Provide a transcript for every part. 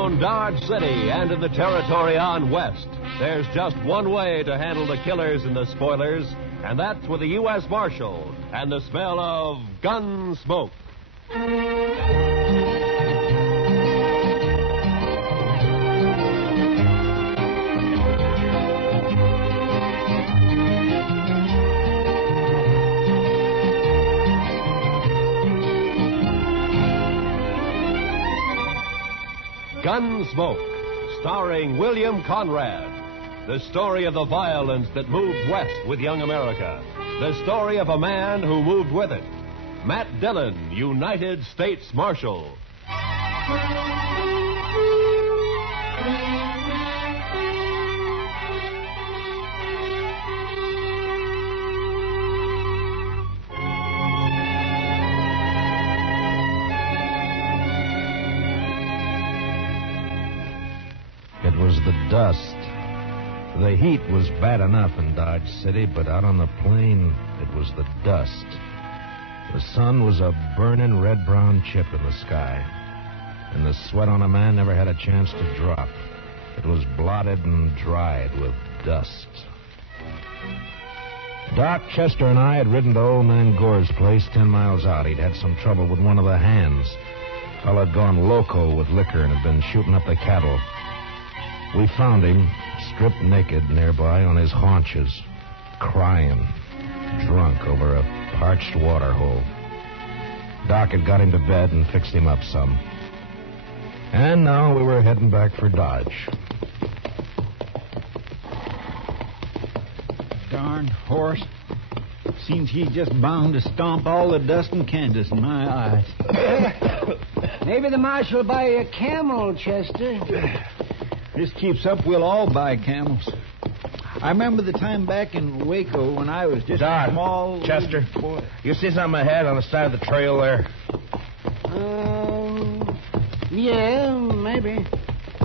Around Dodge City and in the territory on West, there's just one way to handle the killers and the spoilers, and that's with a U.S. Marshal and the smell of Gunsmoke. Gunsmoke, starring William Conrad. The story of the violence that moved west with young America. The story of a man who moved with it. Matt Dillon, United States Marshal. It was the dust. The heat was bad enough in Dodge City, but out on the plain, it was the dust. The sun was a burning red-brown chip in the sky, and the sweat on a man never had a chance to drop. It was blotted and dried with dust. Doc, Chester, and I had ridden to old man Gore's place 10 miles out. He'd had some trouble with one of the hands. Fellow had gone loco with liquor and had been shooting up the cattle. We found him, stripped naked nearby on his haunches, crying, drunk over a parched water hole. Doc had got him to bed and fixed him up some. And now we were heading back for Dodge. Darn horse. Seems he's just bound to stomp all the dust in Kansas in my eyes. Maybe the marshal will buy you a camel, Chester. This keeps up, we'll all buy camels. I remember the time back in Waco when I was just a small... Chester, boy. You see something ahead on the side of the trail there? Yeah, maybe.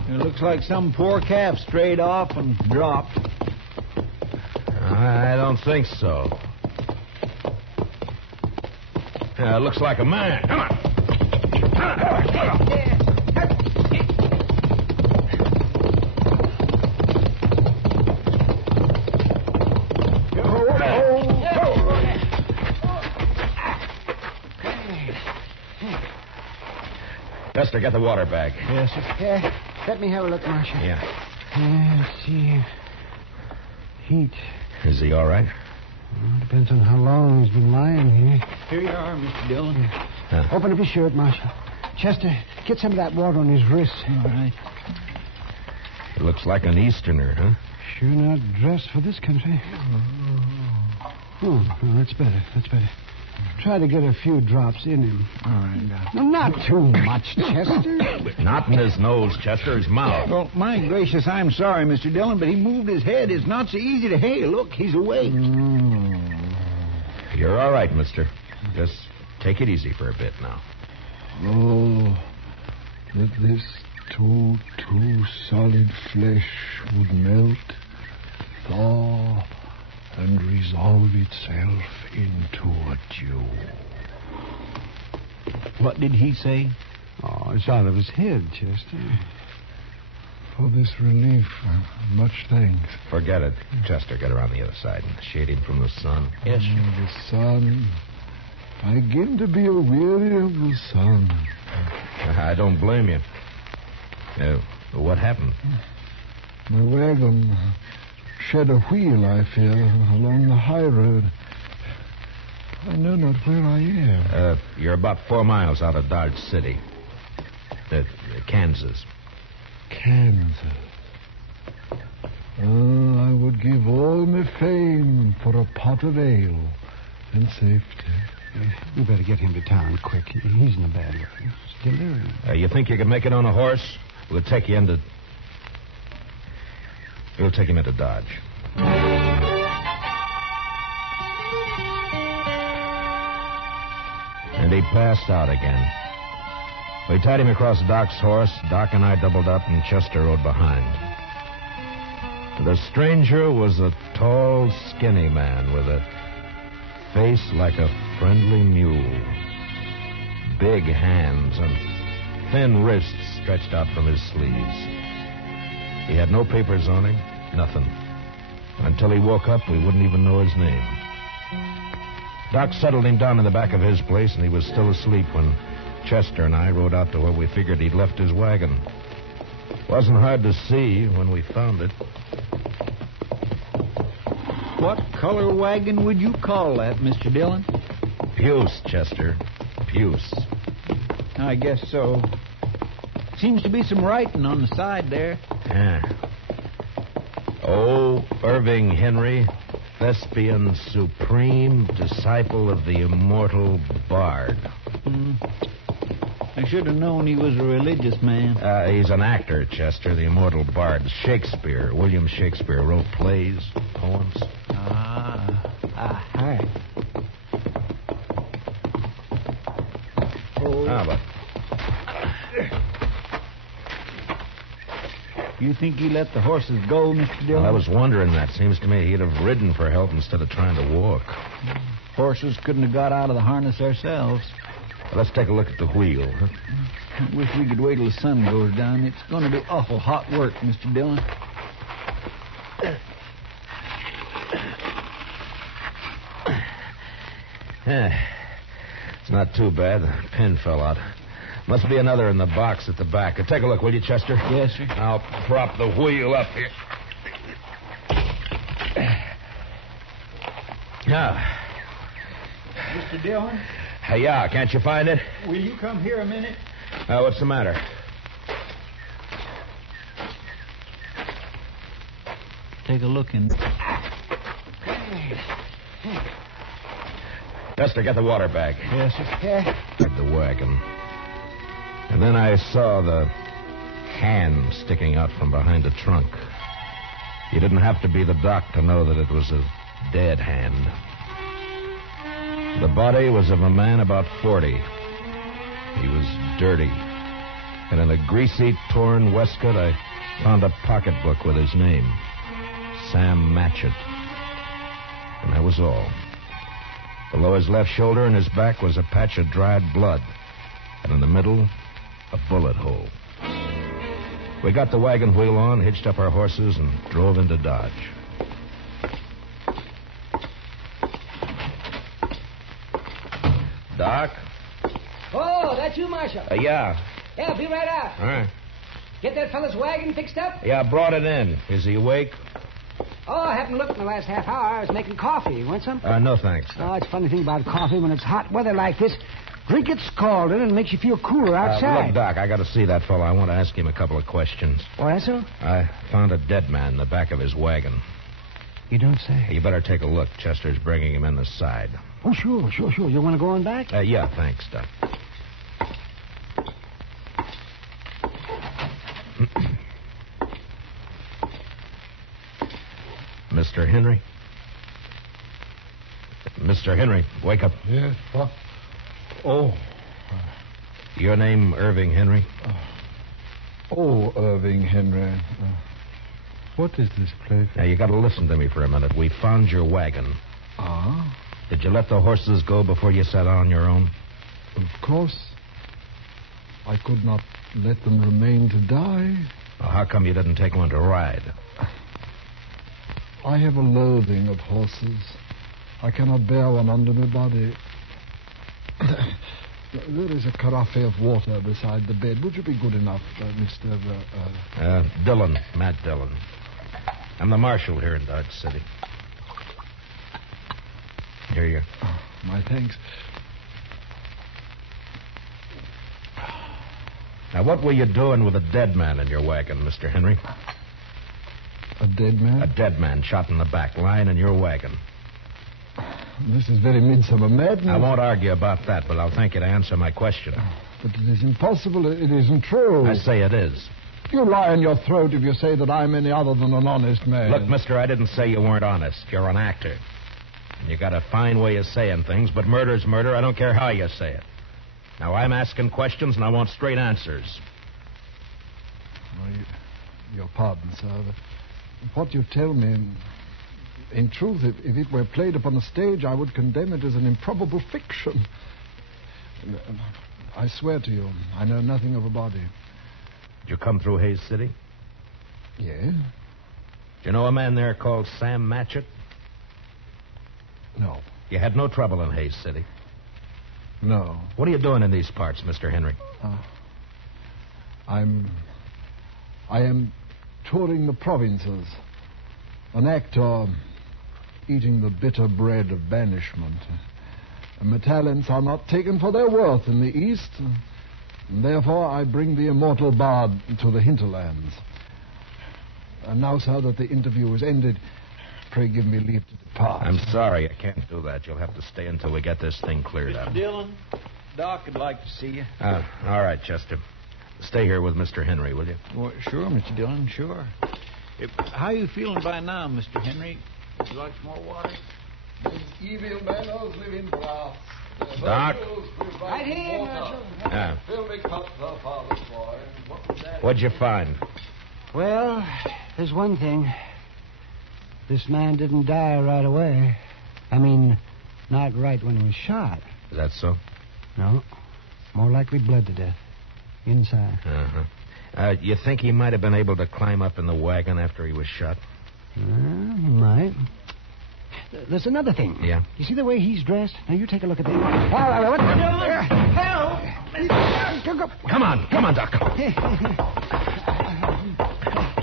It looks like some poor calf strayed off and dropped. I don't think so. It looks like a man. Come on. Chester, get the water bag. Yes, sir. Yeah, let me have a look, Marshal. Yeah. Let's see. Heat. Is he all right? Well, depends on how long he's been lying here. Here you are, Mr. Dillon. Open up his shirt, Marshal. Chester, get some of that water on his wrist. All right. It looks like an Easterner, huh? Sure not dressed for this country. Oh, that's better. That's better. Try to get a few drops in him. All right. No, not too much, Chester. Not in his nose, Chester, his mouth. Well, my gracious, I'm sorry, Mr. Dillon, but he moved his head. It's not so easy to hail. Look, he's awake. You're all right, mister. Just take it easy for a bit now. Oh, that this too solid flesh would melt, thaw, and resolve itself into a dew. What did he say? Oh, it's out of his head, Chester. For this relief, much thanks. Forget it. Chester, get around the other side and shade him from the sun. Yes, sir. The sun. I begin to be weary of the sun. I don't blame you. What happened? My wagon shed a wheel, I fear, along the high road. I know not where I am. You're about 4 miles out of Dodge City. Kansas. Kansas. Oh, I would give all my fame for a pot of ale and safety. We better get him to town quick. He's in a bad way. He's delirious. You think you can make it on a horse? We'll take him into Dodge. And he passed out again. We tied him across Doc's horse. Doc and I doubled up, and Chester rode behind. The stranger was a tall, skinny man with a face like a friendly mule. Big hands and thin wrists stretched out from his sleeves. He had no papers on him, nothing. Until he woke up, we wouldn't even know his name. Doc settled him down in the back of his place, and he was still asleep when Chester and I rode out to where we figured he'd left his wagon. Wasn't hard to see when we found it. What color wagon would you call that, Mr. Dillon? Puce, Chester. Puce. I guess so. Seems to be some writing on the side there. Yeah. Oh, Irving Henry, thespian supreme, disciple of the immortal bard. I should have known he was a religious man. He's an actor, Chester, the immortal bard. Shakespeare, William Shakespeare, wrote plays, poems. Hi. But You think he let the horses go, Mr. Dillon? I was wondering that. Seems to me he'd have ridden for help instead of trying to walk. Horses couldn't have got out of the harness ourselves. Let's take a look at the wheel. Huh? I wish we could wait till the sun goes down. It's going to be awful hot work, Mr. Dillon. It's not too bad. The pin fell out. Must be another in the box at the back. Take a look, will you, Chester? Yes, sir. I'll prop the wheel up here. Now. Mr. Dillon? Yeah, can't you find it? Will you come here a minute? What's the matter? Take a look in. Chester, get the water bag. Yes, sir. Yeah. Took the wagon. And then I saw the hand sticking out from behind the trunk. You didn't have to be the doc to know that it was a dead hand. The body was of a man about 40. He was dirty. And in a greasy, torn waistcoat, I found a pocketbook with his name. Sam Matchett. And that was all. Below his left shoulder and his back was a patch of dried blood. And in the middle, a bullet hole. We got the wagon wheel on, hitched up our horses, and drove into Dodge. Doc? Oh, that's you, Marshal. Yeah. Yeah, I'll be right out. All right. Get that fella's wagon fixed up? Yeah, I brought it in. Is he awake? Oh, I haven't looked in the last half hour. I was making coffee. You want some? No, thanks. Oh, it's a funny thing about coffee when it's hot weather like this. Drink it scalded and it makes you feel cooler outside. Look, Doc, I got to see that fellow. I want to ask him a couple of questions. Oh, that's so? I found a dead man in the back of his wagon. You don't say. You better take a look. Chester's bringing him in the side. Oh, sure. You want to go on back? Yeah, thanks, Doc. Mr. Henry? Mr. Henry, wake up. Yes, what? Oh. Your name, Irving Henry? Oh, Irving Henry. What is this place? Now, you got to listen to me for a minute. We found your wagon. Ah? Did you let the horses go before you set on your own? Of course. I could not let them remain to die. Well, how come you didn't take one to ride? I have a loathing of horses. I cannot bear one under my body. There is a carafe of water beside the bed. Would you be good enough, Mr. Dillon, Matt Dillon. I'm the marshal here in Dodge City. Here you go. Oh, my thanks. Now, what were you doing with a dead man in your wagon, Mr. Henry? A dead man? A dead man shot in the back, lying in your wagon. This is very midsummer madness. I won't argue about that, but I'll thank you to answer my question. But it is impossible. It isn't true. I say it is. You lie on your throat if you say that I'm any other than an honest man. Look, mister, I didn't say you weren't honest. You're an actor. And you got a fine way of saying things, but murder's murder. I don't care how you say it. Now, I'm asking questions, and I want straight answers. Oh, your pardon, sir. What you tell me, in truth, if it were played upon a stage, I would condemn it as an improbable fiction. I swear to you, I know nothing of a body. Did you come through Hayes City? Yes? Do you know a man there called Sam Matchett? No. You had no trouble in Hayes City. No. What are you doing in these parts, Mr. Henry? I am touring the provinces. An actor eating the bitter bread of banishment. My talents are not taken for their worth in the East, and therefore I bring the immortal bard to the hinterlands. And now, sir, that the interview is ended, pray give me leave to depart. I'm sorry, I can't do that. You'll have to stay until we get this thing cleared up. Mr. Dillon, Doc would like to see you. All right, Chester. Stay here with Mr. Henry, will you? Well, sure, Mr. Dillon, sure. How are you feeling by now, Mr. Henry? Would you like some more water? Evil fellows live in brass. Doc? Right here, Marshal. Yeah. Fill me cups up, father's boy. What was that? What'd you find? Well, there's one thing. This man didn't die right away. I mean, not right when he was shot. Is that so? No. More likely bled to death. Inside. Uh-huh. You think he might have been able to climb up in the wagon after he was shot? He might. There's another thing. Yeah? You see the way he's dressed? Now, you take a look at that. What? Help! Come on, Doc.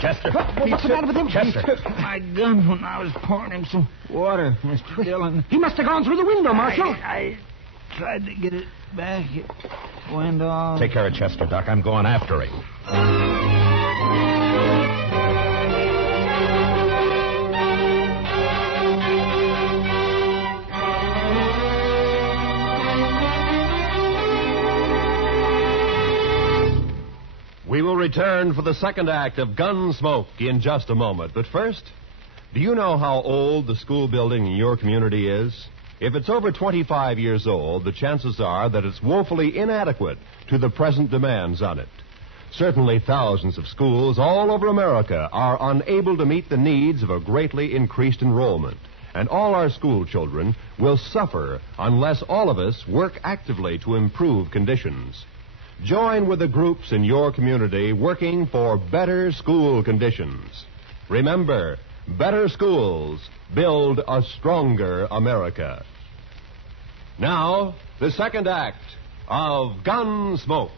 Chester. What's the matter with him? Chester. He took my gun when I was pouring him some water, Mr. Dillon. He must have gone through the window, Marshal. I tried to get it back. It went off. Take care of Chester, Doc. I'm going after him. We will return for the second act of Gunsmoke in just a moment. But first, do you know how old the school building in your community is? If it's over 25 years old, the chances are that it's woefully inadequate to the present demands on it. Certainly thousands of schools all over America are unable to meet the needs of a greatly increased enrollment. And all our school children will suffer unless all of us work actively to improve conditions. Join with the groups in your community working for better school conditions. Remember, better schools build a stronger America. Now, the second act of Gunsmoke.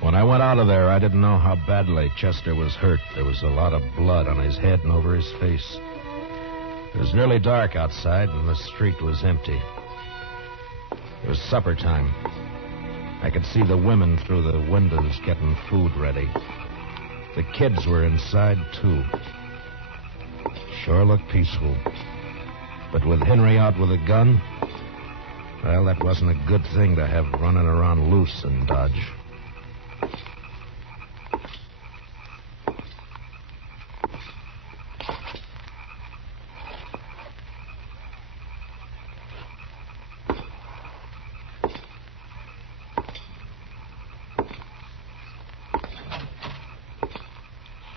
When I went out of there, I didn't know how badly Chester was hurt. There was a lot of blood on his head and over his face. It was nearly dark outside, and the street was empty. It was supper time. I could see the women through the windows getting food ready. The kids were inside, too. Sure looked peaceful. But with Henry out with a gun, well, that wasn't a good thing to have running around loose in Dodge.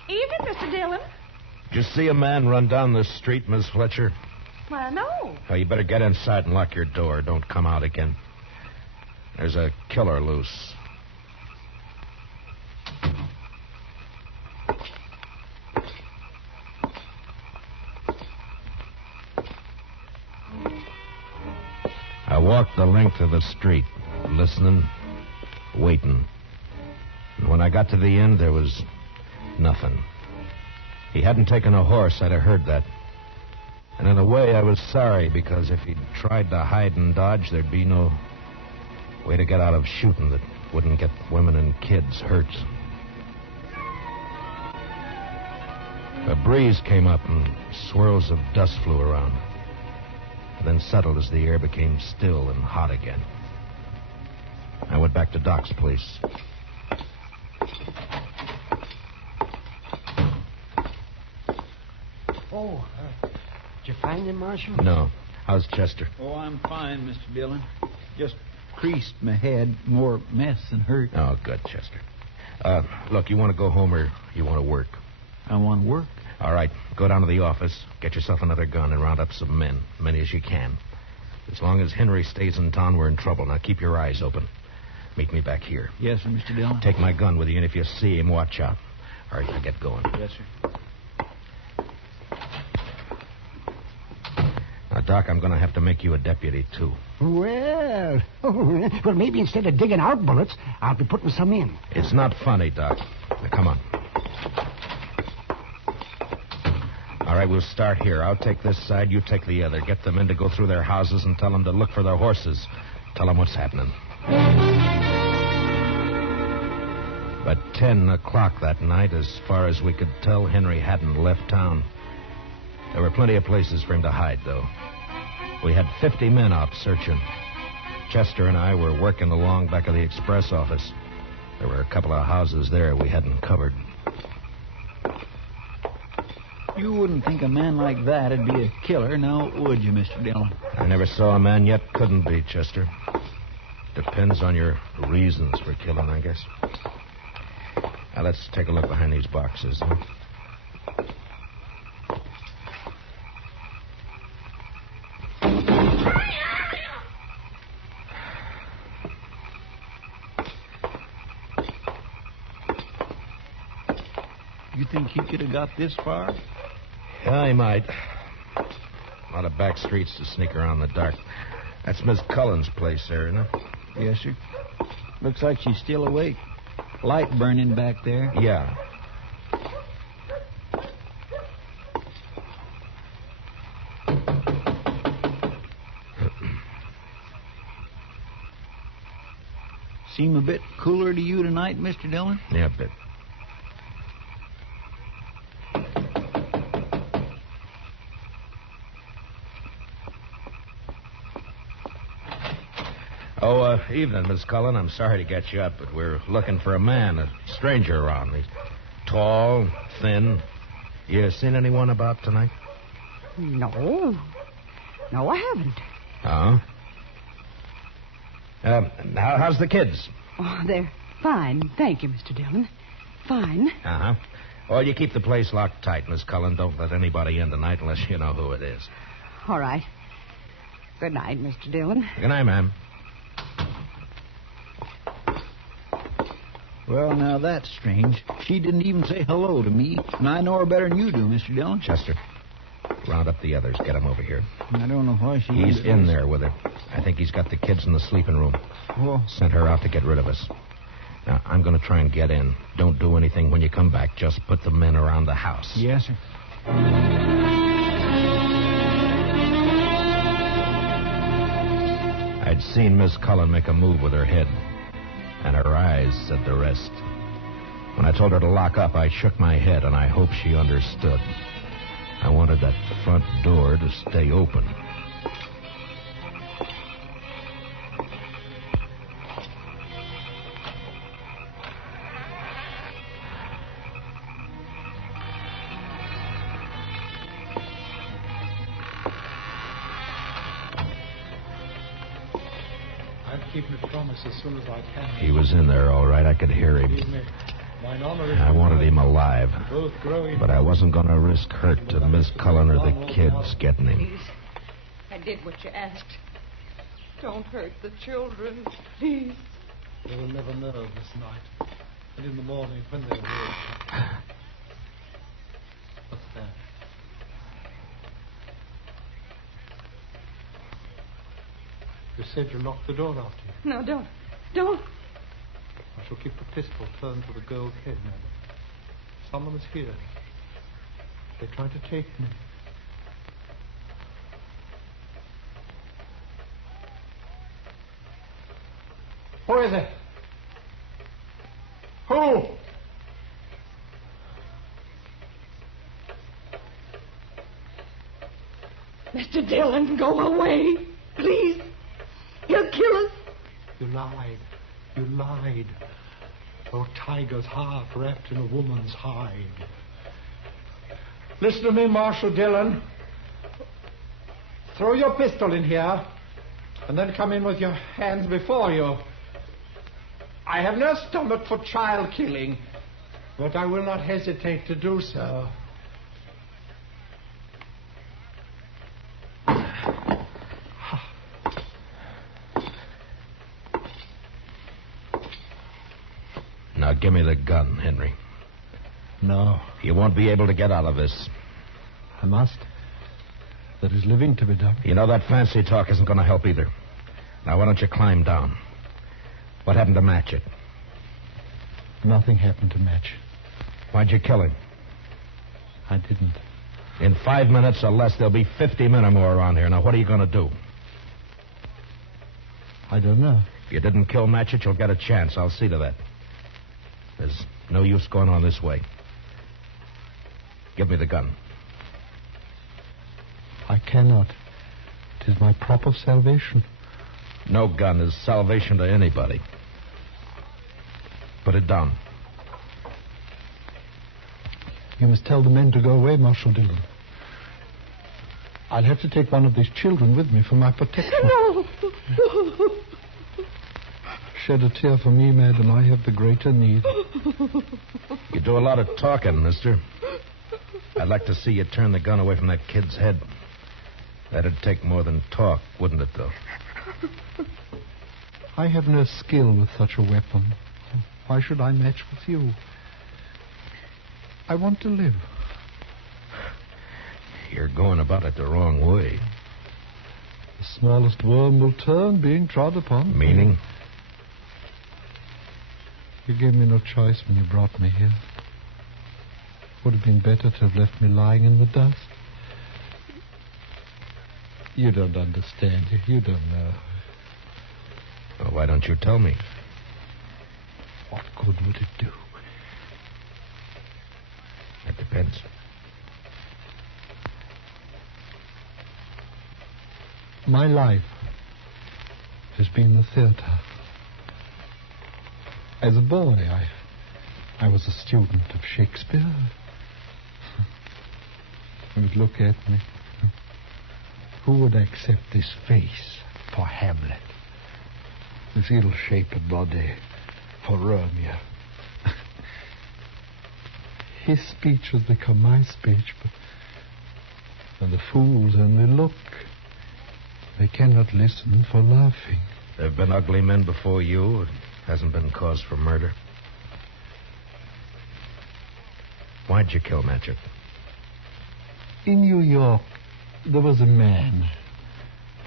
Evening, Mr. Dillon. Did you see a man run down the street, Miss Fletcher? Why, no. Oh, you better get inside and lock your door. Don't come out again. There's a killer loose. I walked the length of the street, listening, waiting. And when I got to the end, there was nothing. He hadn't taken a horse, I'd have heard that. And in a way, I was sorry, because if he'd tried to hide and dodge, there'd be no way to get out of shooting that wouldn't get women and kids hurt. A breeze came up and swirls of dust flew around, and then settled as the air became still and hot again. I went back to Doc's place. Did you find him, Marshal? No. How's Chester? Oh, I'm fine, Mr. Dillon. Just creased my head. More mess than hurt. Oh, good, Chester. Look, you want to go home or you want to work? I want to work. All right, go down to the office, get yourself another gun, and round up some men. Many as you can. As long as Henry stays in town, we're in trouble. Now, keep your eyes open. Meet me back here. Yes, sir, Mr. Dillon. Take my gun with you, and if you see him, watch out. All right, now get going. Yes, sir. Now, Doc, I'm going to have to make you a deputy, too. Well, maybe instead of digging out bullets, I'll be putting some in. It's not funny, Doc. Now, come on. All right, we'll start here. I'll take this side, you take the other. Get the men to go through their houses and tell them to look for their horses. Tell them what's happening. But 10 o'clock that night, as far as we could tell, Henry hadn't left town. There were plenty of places for him to hide, though. We had 50 men out searching. Chester and I were working along back of the express office. There were a couple of houses there we hadn't covered. You wouldn't think a man like that'd be a killer, now would you, Mr. Dillon? I never saw a man yet couldn't be, Chester. Depends on your reasons for killing, I guess. Now, let's take a look behind these boxes, huh? You think he could have got this far? Yeah, he might. A lot of back streets to sneak around in the dark. That's Miss Cullen's place there, isn't it? Yes, sir. Looks like she's still awake. Light burning back there. Yeah. Seem a bit cooler to you tonight, Mr. Dillon? Yeah, a bit. Oh, evening, Miss Cullen. I'm sorry to get you up, but we're looking for a man, a stranger around. He's tall, thin. You seen anyone about tonight? No, I haven't. Oh? How's the kids? Oh, they're fine. Thank you, Mr. Dillon. Fine. Uh-huh. Well, you keep the place locked tight, Miss Cullen. Don't let anybody in tonight unless you know who it is. All right. Good night, Mr. Dillon. Good night, ma'am. Well, now that's strange. She didn't even say hello to me, and I know her better than you do, Mr. Dillon. Chester, round up the others. Get them over here. I don't know why she... He's in there with her. I think he's got the kids in the sleeping room. Oh. Sent her out to get rid of us. Now, I'm going to try and get in. Don't do anything when you come back. Just put the men around the house. Yes, sir. I'd seen Miss Cullen make a move with her head, and her eyes said the rest. When I told her to lock up, I shook my head, and I hoped she understood. I wanted that front door to stay open. I'll keep my promise as soon as I can. He was in there, all right. I could hear him. I wanted him alive, but I wasn't going to risk hurt to Miss Cullen or the kids getting him. Please. I did what you asked. Don't hurt the children, please. They will never know this night. And in the morning, when they wake. What's that? You said you locked the door after you. No, don't. I shall keep the pistol turned to the gold head, madam. Someone is here. They're trying to take me. Who is it? Who? Mr. Dillon, go away. Please. He'll kill us. You lied. You lied. Oh, tiger's heart wrapped in a woman's hide. Listen to me, Marshal Dillon. Throw your pistol in here. and then come in with your hands before you. I have no stomach for child killing, but I will not hesitate to do so. Now give me the gun, Henry. No, You won't be able to get out of this. I must. There is living to be done. You know that fancy talk isn't going to help either. Now, why don't you climb down? What happened to Matchett? Nothing happened to Match. Why'd you kill him? I didn't. In 5 minutes or less, there'll be 50 men or more around here. Now, what are you going to do? I don't know. If you didn't kill Matchett, you'll get a chance. I'll see to that. There's no use going on this way. Give me the gun. I cannot. It is my prop of salvation. No gun is salvation to anybody. Put it down. You must tell the men to go away, Marshal Dillon. I'll have to take one of these children with me for my protection. No. Shed a tear for me, madam. I have the greater need. You do a lot of talking, mister. I'd like to see you turn the gun away from that kid's head. That'd take more than talk, wouldn't it, though? I have no skill with such a weapon. Why should I match with you? I want to live. You're going about it the wrong way. The smallest worm will turn, being trod upon. Meaning? You gave me no choice when you brought me here. Would have been better to have left me lying in the dust. You don't understand. You don't know. Well, why don't you tell me? What good would it do? That depends. My life has been the theater. As a boy, I was a student of Shakespeare. You would look at me. Who would accept this face for Hamlet? This ill-shaped body for Romeo? His speech has become my speech, but the fools only look. They cannot listen for laughing. There have been ugly men before you. It hasn't been cause for murder. Why'd you kill Matchett? In New York, there was a man,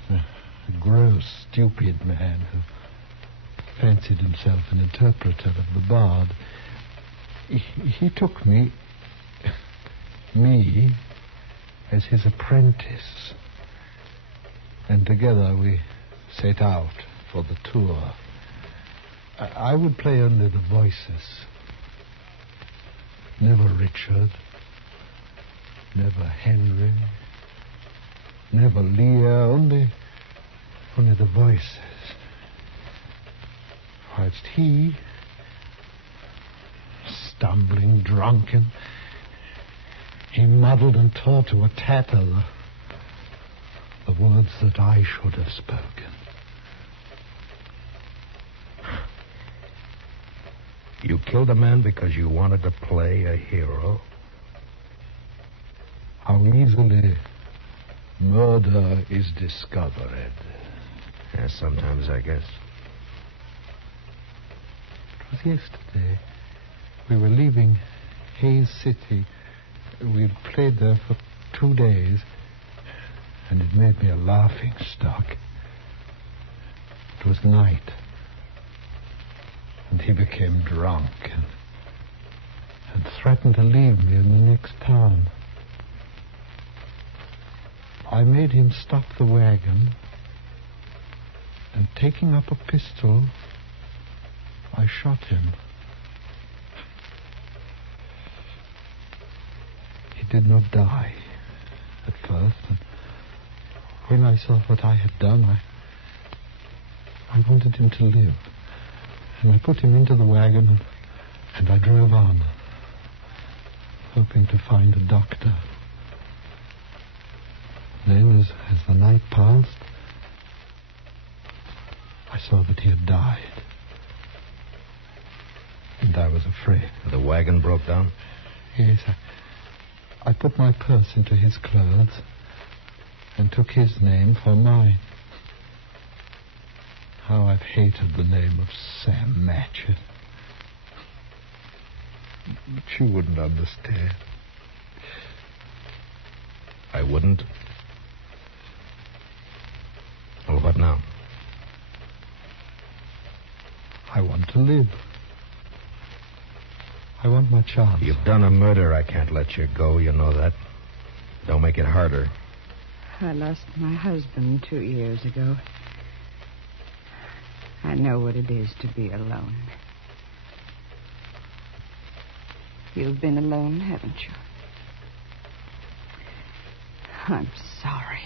a gross, stupid man who fancied himself an interpreter of the bard. He took me, as his apprentice. And together we set out for the tour. I would play only the voices. Never Richard. Never Henry. Never Lear. Only the voices. Whilst he, stumbling, drunken, he muddled and tore to a tatter the words that I should have spoken. You killed a man because you wanted to play a hero? How easily murder is discovered. Yeah, sometimes, I guess. It was yesterday. We were leaving Hayes City. We'd played there for 2 days, and it made me a laughing stock. It was night, and he became drunk and threatened to leave me in the next town. I made him stop the wagon, and taking up a pistol, I shot him. He did not die at first, and when I saw what I had done, I wanted him to live. And I put him into the wagon, and I drove on, hoping to find a doctor. Then, as the night passed, saw that he had died. And I was afraid. The wagon broke down? Yes, I put my purse into his clothes and took his name for mine. How I've hated the name of Sam Matchett. But you wouldn't understand. I wouldn't? Well, what now? I want to live. I want my chance. You've done a murder. I can't let you go. You know that. Don't make it harder. I lost my husband 2 years ago. I know what it is to be alone. You've been alone, haven't you? I'm sorry.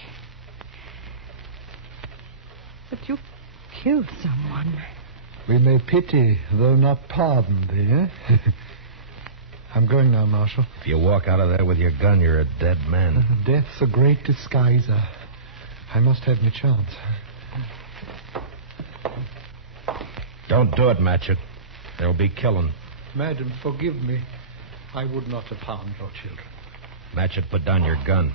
But you killed someone. We may pity, though not pardon thee, eh? I'm going now, Marshal. If you walk out of there with your gun, you're a dead man. Death's a great disguiser. I must have my chance. Don't do it, Matchett. There'll be killing. Madam, forgive me. I would not have harmed your children. Matchett, put down your gun.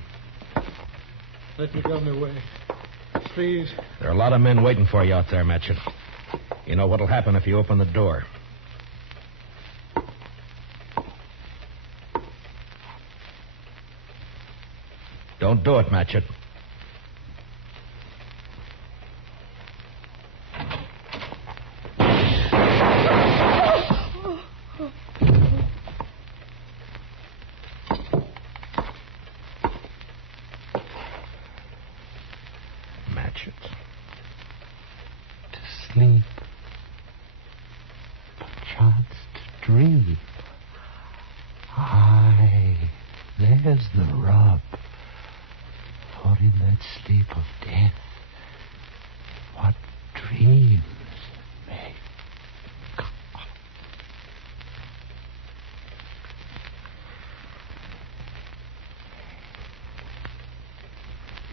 Let me go my way. Please. There are a lot of men waiting for you out there, Matchett. You know what'll happen if you open the door. Don't do it, Matchett. Matchett. To sleep. Perchance to dream. Aye, there's the rub. For in that sleep of death, what dreams may come.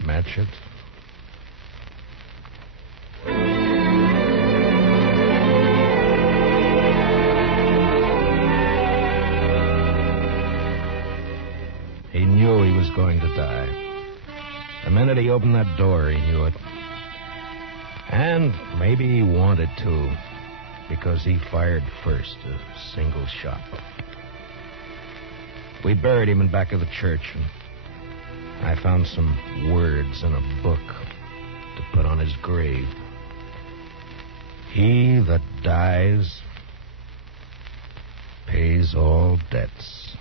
Matchett. He knew he was going to die. The minute he opened that door, he knew it. And maybe he wanted to, because he fired first, a single shot. We buried him in back of the church, and I found some words in a book to put on his grave. He that dies pays all debts.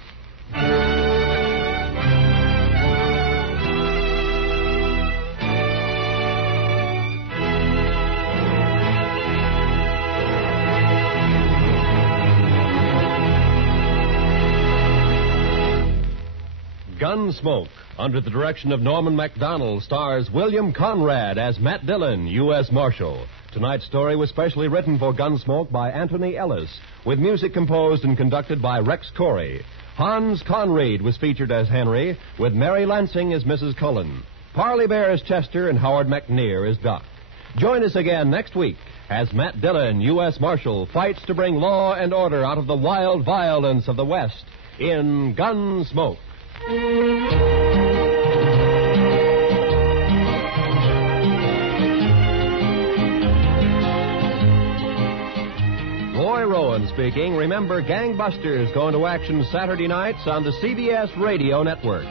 Gunsmoke, under the direction of Norman Macdonald, stars William Conrad as Matt Dillon, U.S. Marshal. Tonight's story was specially written for Gunsmoke by Anthony Ellis, with music composed and conducted by Rex Corey. Hans Conried was featured as Henry, with Mary Lansing as Mrs. Cullen. Parley Bear as Chester, and Howard McNear as Doc. Join us again next week as Matt Dillon, U.S. Marshal, fights to bring law and order out of the wild violence of the West in Gunsmoke. Roy Rowan speaking. Remember, Gangbusters going to action Saturday nights on the CBS Radio Network.